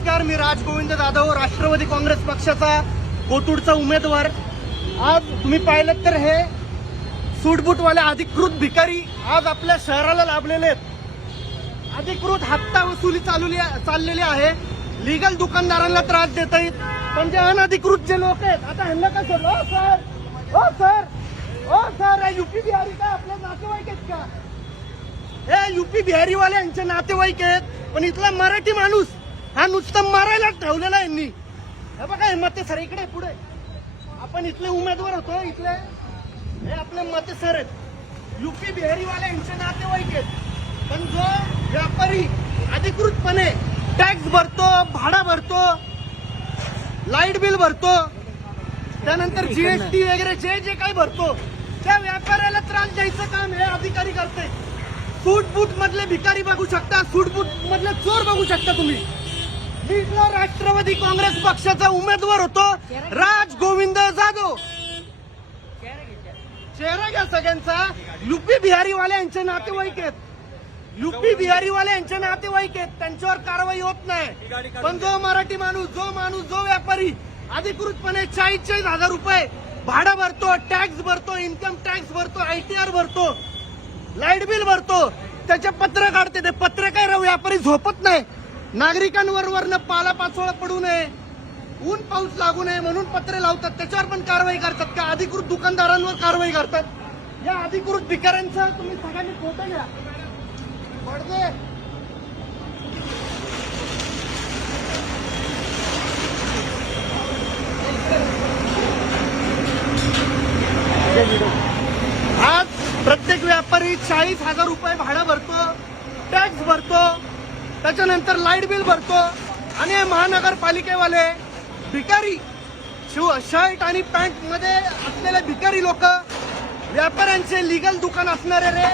नमस्कार, मी राजगोविंद जाधव, राष्ट्रवादी काँग्रेस पक्षाचा कोथरूडचा उमेदवार। आज तुम्ही पाहिलं तर हे सूटबूटवाले अधिकृत भिकारी आज आपल्या शहराला लाभलेले आहेत। अधिकृत हप्ता वसुली चाललेली आहे। लीगल दुकानदारांना त्रास देत आहेत, पण जे अनधिकृत जे लोक आहेत आता ह्यांना काय सोडलं? ओ सर, हे युपी बिहारी काय आपले नातेवाईक आहेत का? हे युपी बिहारीवाले यांचे नातेवाईक आहेत, पण इथला मराठी माणूस हा नुसतं मारायला ठेवलेला आहे यांनी। हे बघा, हे मते सर इकडे पुढे, आपण इथले उमेदवार होतो, इथले हे आपले मते सर आहेत। युपी बिहारीवाले यांचे नातेवाईक आहेत, पण जो व्यापारी अधिकृतपणे टॅक्स भरतो, भाडा भरतो, लाईट बिल भरतो, त्यानंतर जीएसटी वगैरे जे काही भरतो, त्या व्यापाऱ्याला त्रास द्यायचं काम हे अधिकारी करते। सूटबूट मधले भिकारी बघू शकता, सूटबूट मधले चोर बघू शकता तुम्ही। मी इथला राष्ट्रवादी काँग्रेस पक्षाचा उमेदवार होतो, राजगोविंद जाधव। चेहरा घ्या सगळ्यांचा। युपी बिहारीवाले यांचे नातेवाईक आहेत, युपी बिहारीवाले यांचे नातेवाईक आहेत, त्यांच्यावर कारवाई होत नाही। पण जो मराठी माणूस, जो व्यापारी अधिकृतपणे 40,000 रुपये भाडं भरतो, टॅक्स भरतो, इन्कम टॅक्स भरतो, ITR भरतो, लाईट बिल भरतो, त्याचे पत्र काढते। ते पत्र काय व्यापारी झोपत नाही, नागरिकांवर वरनं पाला पाचोळा पडू नये, ऊन पाऊस लागू नये म्हणून पत्रे लावतात, त्याच्यावर पण कारवाई करतात का? अधिकृत दुकानदारांवर कारवाई करतात। या अधिकृत भिकाऱ्यांचा तुम्ही सगळ्यांनी फोटो घ्या, पडदे। आज प्रत्येक व्यापारी 40,000 रुपये भाडं भरतो, टॅक्स भरतो, त्याच्यानंतर लाईट बिल भरतो, आणि हे महानगरपालिकेवाले भिकारी शर्ट आणि पॅन्ट मध्ये असलेले भिकारी लोक व्यापाऱ्यांचे लीगल दुकान असणारे रे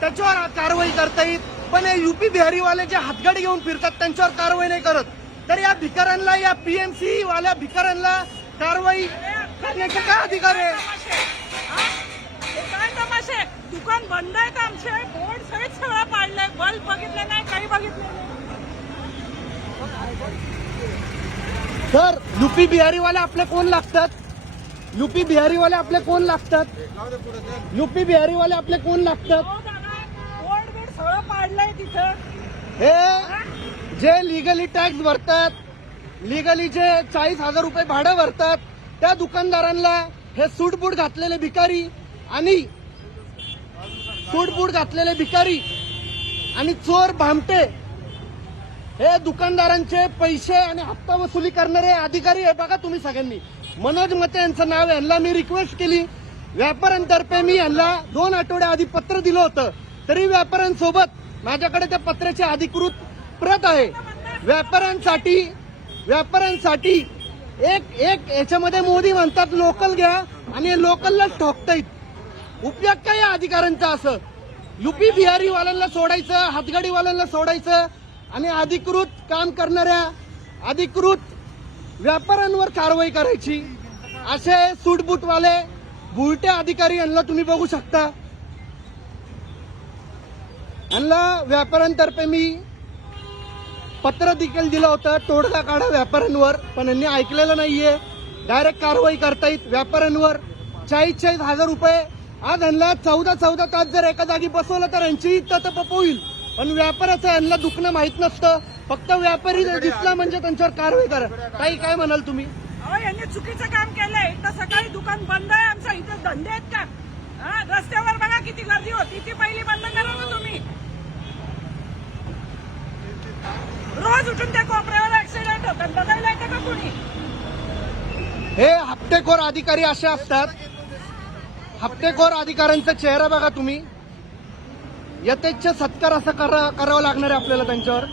त्याच्यावर कारवाई करतायत। पण हे युपी बिहारीवाले जे हातगाडी घेऊन फिरतात त्यांच्यावर कारवाई नाही करत। तर या भिकाऱ्यांना, या PMC वाल्या भिकाऱ्यांना कारवाई करण्याचा काय अधिकार आहे? काय तमाशे? दुकान बंद आहेत आमचे, बोर्ड सहित सगळं पाडलंय, बल्ब बघितले नाही, काही बघितलं नाही। सर, युपी बिहारीवाले आपले कोण लागतात? युपी बिहारीवाले आपले कोण लागतात? युपी बिहारीवाले आपले कोण लागतात? बोर्ड बीड सगळं पाडलंय तिथं। हे जे लिगली टॅक्स भरतात, लिगली जे 40,000 रुपये भाडं भरतात, त्या दुकानदारांना हे सूटबूट घातलेले भिकारी आणि चोर भामटे हे दुकानदारांचे पैसे आणि हप्ता वसुली करणारे अधिकारी आहे। बघा तुम्ही सगळ्यांनी, मनोज मते यांचं नाव आहे। यांना मी रिक्वेस्ट केली, व्यापाऱ्यांतर्फे मी यांना 2 आठवड्या आधी पत्र दिलं होतं, तरी व्यापाऱ्यांसोबत माझ्याकडे त्या पत्राची अधिकृत प्रत आहे। व्यापाऱ्यांसाठी एक याच्यामध्ये मोदी म्हणतात लोकल घ्या, आणि लोकलला ठोकतायत। उपयोग काय या अधिकाऱ्यांचा? असं युपी बिहारीवाल्यांना सोडायचं, हातगाडीवाल्यांना सोडायचं, आणि अधिकृत काम करणाऱ्या अधिकृत व्यापाऱ्यांवर कारवाई करायची। असे सूटबूटवाले बुलटे अधिकारी यांना तुम्ही बघू शकता। यांना व्यापाऱ्यांतर्फे मी पत्र देखील दिलं होतं, तोडगा काढा व्यापाऱ्यांवर, पण यांनी ऐकलेलं नाहीये। डायरेक्ट कारवाई करतायत व्यापाऱ्यांवर। 40,000 रुपये आज यांना 14 तास जर एका जागी बसवलं तर यांची ततपप होईल, पण व्यापाऱ्याचं यांना दुखणं माहित नसतं। फक्त व्यापारी दिसला म्हणजे त्यांच्यावर कारवाई करा। काही काय म्हणाल तुम्ही? यांनी चुकीचं काम केलंय। इथं सकाळी दुकान बंद आहे आमचं, इथं धंदे आहेत का? रस्त्यावर बघा किती गर्दी होती, ती पहिली बंद करा ना तुम्ही। रोज उठून त्या कोपऱ्यावर ऍक्सिडेंट होतात, बघायला येतं का कोणी? हे हप्तेखोर अधिकारी असे असतात। हप्तेखोर अधिकाऱ्यांचा चेहरा बघा तुम्ही, यथेच्छ सत्कार असं करावं लागणार आहे आपल्याला त्यांच्यावर।